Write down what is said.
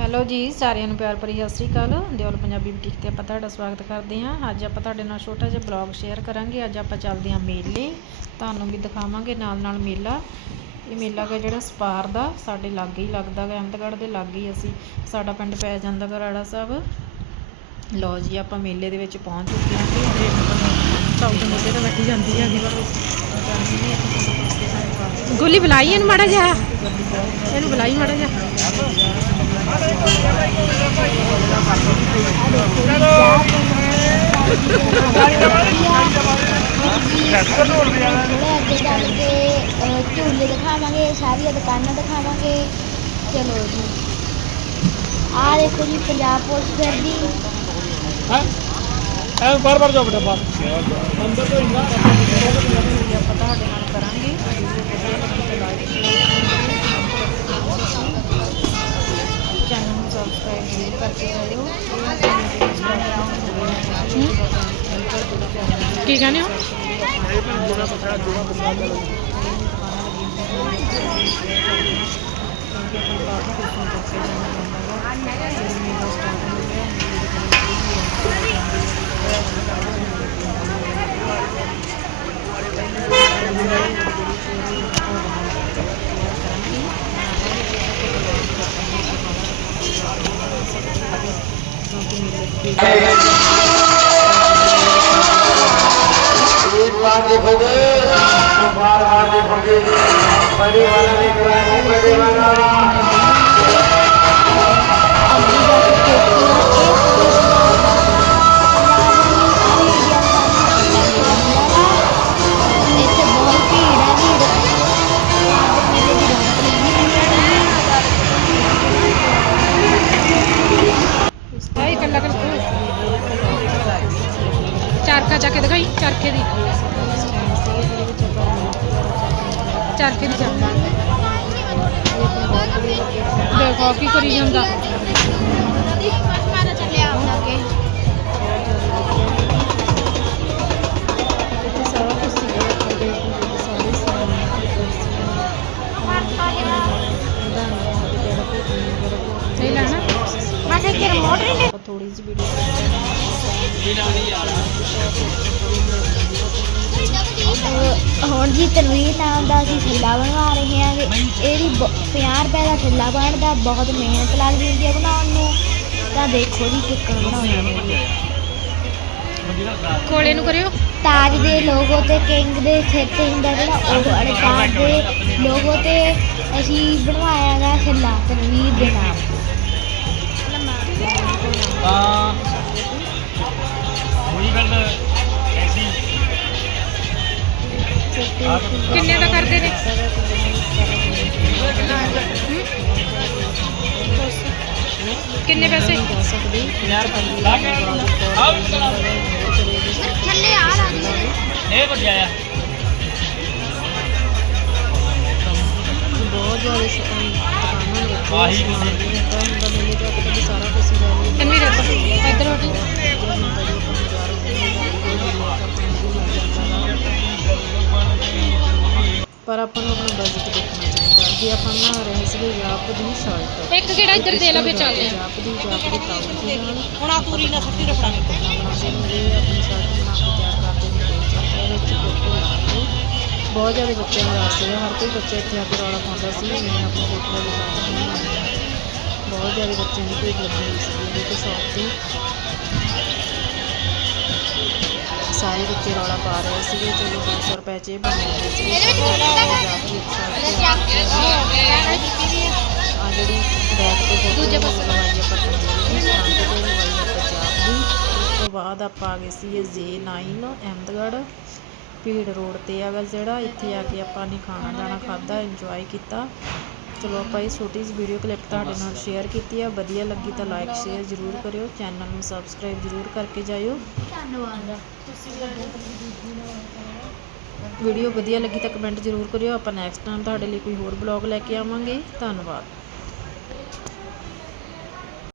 Hello ਜੀ, ਸਾਰਿਆਂ ਨੂੰ ਪਿਆਰ ਭਰੀ ਸਤਿ ਸ੍ਰੀ ਅਕਾਲ। ਦਿਓਲ ਪੰਜਾਬੀ ਬੁਟੀਕ ਤੇ ਆਪਾਂ ਤੁਹਾਡਾ ਸਵਾਗਤ ਕਰਦੇ ਹਾਂ। ਅੱਜ ਆਪਾਂ ਤੁਹਾਡੇ ਨਾਲ ਛੋਟਾ ਜਿਹਾ ਬਲੌਗ ਸ਼ੇਅਰ ਕਰਾਂਗੇ। ਅੱਜ ਆਪਾਂ ਚੱਲਦੇ ਹਾਂ ਮੇਲੇ। ਤੁਹਾਨੂੰ ਵੀ ਦਿਖਾਵਾਂਗੇ ਨਾਲ ਨਾਲ ਮੇਲਾ। ਇਹ ਮੇਲਾ ਗਾ ਜਿਹੜਾ ਸਪਾਰ ਦਾ, ਸਾਡੇ ਲਾਗੇ ਹੀ ਲੱਗਦਾ ਗਾ, ਅਹਿਮਦਗੜ੍ਹ ਦੇ ਲਾਗੇ ਹੀ ਅਸੀਂ। ਸਾਡਾ ਪਿੰਡ ਪੈ ਜਾਂਦਾ ਗਰਾੜਾ ਸਾਹਿਬ। ਲਓ ਜੀ, ਆਪਾਂ ਮੇਲੇ ਦੇ ਵਿੱਚ ਪਹੁੰਚ ਚੁੱਕੇ ਹਾਂ ਤੇ ਹਜੇ ਸਾਊਥ ਮੇਲੇ ਤੇ ਬੈਠੀ ਜਾਂਦੀ ਹੈਗੀ। ਗੋਲੀ ਬੁਲਾਈ ਇਹਨੂੰ ਮਾੜਾ ਜਿਹਾ। ਇਹਨੂੰ ਬੁਲਾਈ ਮਾੜਾ ਜਿਹਾ। ਅੱਗੇ ਚੱਲ ਕੇ ਅਹ, ਝੂਲੇ ਦਿਖਾਵਾਂਗੇ ਸਾਰੀਆਂ ਦੁਕਾਨਾਂ ਦਿਖਾਵਾਂਗੇ ਚਲੋ ਜੀ ਆ ਦੇਖੋ ਜੀ ਪੰਜਾਬ ਪੁਲਿਸ ਫਿਰਦੀ ਐ ਬਾਰ ਬਾਰ ਜਾਓ ਬੇਟਾ ਬਾਹਰ ਅੰਦਰ ਤੋਂ ਇੰਨਾ ਕੀ ਕਹਿੰਦੇ ਹੋ? ਜੋੜਾ ਪਛਾੜ ਜੋੜਾ देखोगे तो बार बार देखोगे बड़े वाला देख रहा है बड़े वाला चार का जाके दिखाई चार के दी। ਕਰ ਚਰਖਾ ਚੱਕ ਕੇ ਦਿਖਾਈ ਚਰਖੇ ਦੀ ਥੋੜੀ ਜਿਹੀ ਵੀਡੀਓ ਹੁਣ ਜੀ ਤਨਵੀਰ ਨਾਮ ਦਾ ਅਸੀਂ ਥੱਲਾ ਬਣਵਾ ਰਹੇ ਹਾਂ ਇਹਦੀ 50 ਰੁਪਏ ਦਾ ਥੱਲਾ ਬਣਦਾ ਬਹੁਤ ਮਿਹਨਤ ਲੱਗਦੀ ਹੁੰਦੀ ਹੈ ਬਣਾਉਣ ਨੂੰ। ਤਾਂ ਦੇਖੋ ਜੀ ਕਿੱਕਣ ਬਣਾਉਣਾ ਹੈ ਕੋਲੇ ਨੂੰ ਕਰਿਓ। ਤਾਜ ਦੇ ਲੋਗੋ ਤੇ ਕਿੰਗ ਦੇ ਤੇ ਹੁੰਦਾ ਜਿਹੜਾ ਉਹ ਵਾਲੇ ਤਾਜ ਦੇ ਲੋਗੋ ਤੇ ਅਸੀਂ ਬਣਵਾਇਆ ਗਾ ਥੱਲਾ ਤਨਵੀਰ ਦੇ ਨਾਮ। ਤਾਂ ਹੋਈ ਗੱਲ ਐਸੀ ਕਿੰਨੇ ਦਾ ਕਰਦੇ ਨੇ? ਕਿੰਨੇ ਪੈਸੇ? ਥੱਲੇ ਆ ਰਹੀ ਇਹ ਵੱਜਿਆ ਆ। ਬਹੁਤ ਜ਼ਿਆਦਾ ਦੁਕਾਨਾਂ ਨੇ ਆਹੀ ਪਰ ਆਪਾਂ ਨੂੰ ਆਪਣਾ ਬਜਟ ਦੇਖਣਾ ਚਾਹੀਦਾ। ਜੇ ਆਪਾਂ ਬਣਾ ਰਹੇ ਸੀਗੇ ਜਾਪ ਦੀ ਸ਼ਰਟ ਇੱਕ ਕਿਹੜਾ ਇੱਧਰ ਦੇ ਲਾ ਫਿਰ ਚੱਲਦੇ ਆ ਜਾਪ ਦੀ ਜਾਪ ਦੀ ਨਾਲ ਹੁਣ ਆ ਪੂਰੀ ਨਾ ਸੱਟੀ ਰਫੜਾ ਨੇ ਬਣਾਉਂਦੇ ਨੇ ਆਪਣੀ ਸ਼ਰਟ ਬਣਾ ਕੇ ਤਿਆਰ ਕਰਦੇ ਨੇ ਇਹਦੇ ਵਿੱਚ ਫੋਟੋ ਲਾ ਕੇ। ਬਹੁਤ ਜ਼ਿਆਦਾ ਬੱਚਿਆਂ ਨੂੰ ਰਸ ਸੀਗਾ ਹਰ ਕੋਈ ਬੱਚਾ ਇੱਥੇ ਆ ਕੇ ਰੌਲਾ ਪਾਉਂਦਾ ਸੀ ਮੈਂ ਆਪਣੀ ਫੋਟੋ ਦੇ ਸਾਥ ਬਹੁਤ ਜ਼ਿਆਦਾ ਬੱਚਿਆਂ ਦੀ ਭੀੜ ਲੱਗੀ ਹੋਈ ਸੀ ਇਹਦੇ ਤੇ ਸ਼ੌਪ ਤੇ ਸਾਰੇ ਬੱਚੇ ਰੌਲਾ ਪਾ ਰਹੇ ਸੀਗੇ ਚਲੋ 200 ਰੁਪਏ ਚ ਇਹ ਬਣ ਜਾਂਦੇ ਸੀ। ਇਹਦੇ ਵਿੱਚ ਆ ਜਿਹੜੀ ਬੈਕ ਤੇ ਫੋਟੋ ਦੂਜੇ ਪਾਸੇ। ਲਵਾਈ ਆਪਾਂ ਤੰਦੂਰੀ ਦੀ ਫਰੰਟ ਤੇ ਲਵਾਈ ਆਪਾਂ ਪੰਜਾਬ ਦੀ। ਉਸ ਤੋਂ ਬਾਅਦ ਆਪਾਂ ਆ ਗਏ ਸੀ J9 ਅਹਿਮਦਗੜ੍ਹ। ਭੀੜ ਰੋਡ ਤੇ ਹੈਗਾ ਜਿਹੜਾ। ਇੱਥੇ ਆ ਕੇ ਆਪਾਂ ਨੇ ਖਾਣਾ ਜਾਣਾ ਖਾਦਾ ਇੰਜੋਏ ਕੀਤਾ। ਚਲੋ ਆਪਾਂ ਇਹ ਛੋਟੀ ਜਿਹੀ ਵੀਡੀਓ ਕਲਿੱਪ ਤੁਹਾਡੇ ਨਾਲ ਸ਼ੇਅਰ ਕੀਤੀ ਆ। ਵਧੀਆ ਲੱਗੀ ਤਾਂ ਲਾਈਕ ਸ਼ੇਅਰ ਜ਼ਰੂਰ ਕਰਿਓ। ਚੈਨਲ ਨੂੰ ਸਬਸਕ੍ਰਾਈਬ ਜ਼ਰੂਰ ਕਰਕੇ ਜਾਇਓ। ਧੰਨਵਾਦ ਵੀਡੀਓ ਵਧੀਆ ਲੱਗੀ ਤਾਂ ਕਮੈਂਟ ਜ਼ਰੂਰ ਕਰਿਓ। ਆਪਾਂ ਨੈਕਸਟ ਟਾਈਮ ਤੁਹਾਡੇ ਲਈ ਕੋਈ ਹੋਰ ਬਲੌਗ ਲੈ ਕੇ ਆਵਾਂਗੇ। ਧੰਨਵਾਦ।